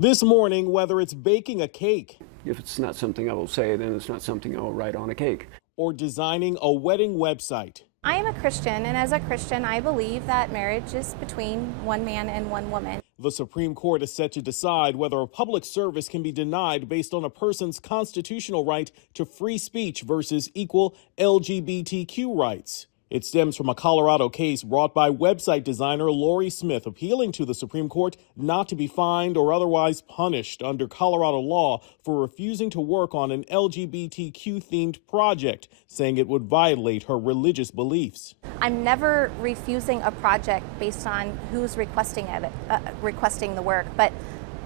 This morning, whether it's baking a cake If it's not something I will say, then it's not something I will write on a cake. or designing a wedding website, I am a Christian, and as a Christian, I believe that marriage is between one man and one woman. the Supreme Court is set to decide whether a public service can be denied based on a person's constitutional right to free speech versus equal LGBTQ rights. It stems from a Colorado case brought by website designer Lorie Smith, appealing to the Supreme Court not to be fined or otherwise punished under Colorado law for refusing to work on an LGBTQ-themed project, saying it would violate her religious beliefs. I'm never refusing a project based on who's requesting the work, but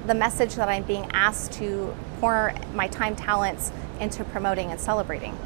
the message that I'm being asked to pour my time, talents into promoting and celebrating.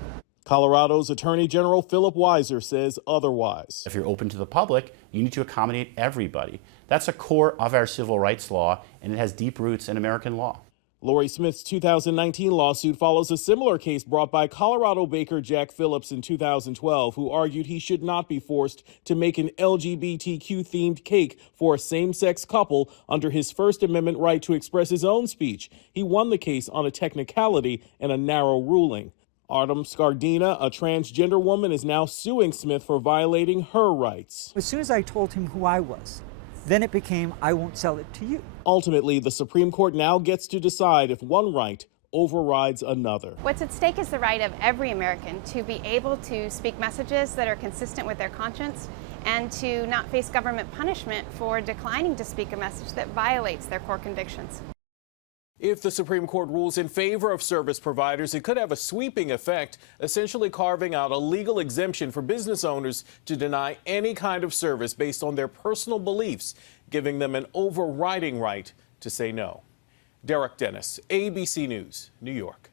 Colorado's Attorney General Philip Weiser says otherwise. If you're open to the public, you need to accommodate everybody. That's a core of our civil rights law, and it has deep roots in American law. Lorie Smith's 2019 lawsuit follows a similar case brought by Colorado baker Jack Phillips in 2012, who argued he should not be forced to make an LGBTQ-themed cake for a same-sex couple under his First Amendment right to express his own speech. He won the case on a technicality and a narrow ruling. Artem Skardina, a transgender woman, is now suing Smith for violating her rights. As soon as I told him who I was, then it became, I won't sell it to you. Ultimately, the Supreme Court now gets to decide if one right overrides another. What's at stake is the right of every American to be able to speak messages that are consistent with their conscience and to not face government punishment for declining to speak a message that violates their core convictions. If the Supreme Court rules in favor of service providers, it could have a sweeping effect, essentially carving out a legal exemption for business owners to deny any kind of service based on their personal beliefs, giving them an overriding right to say no. Derek Dennis, ABC News, New York.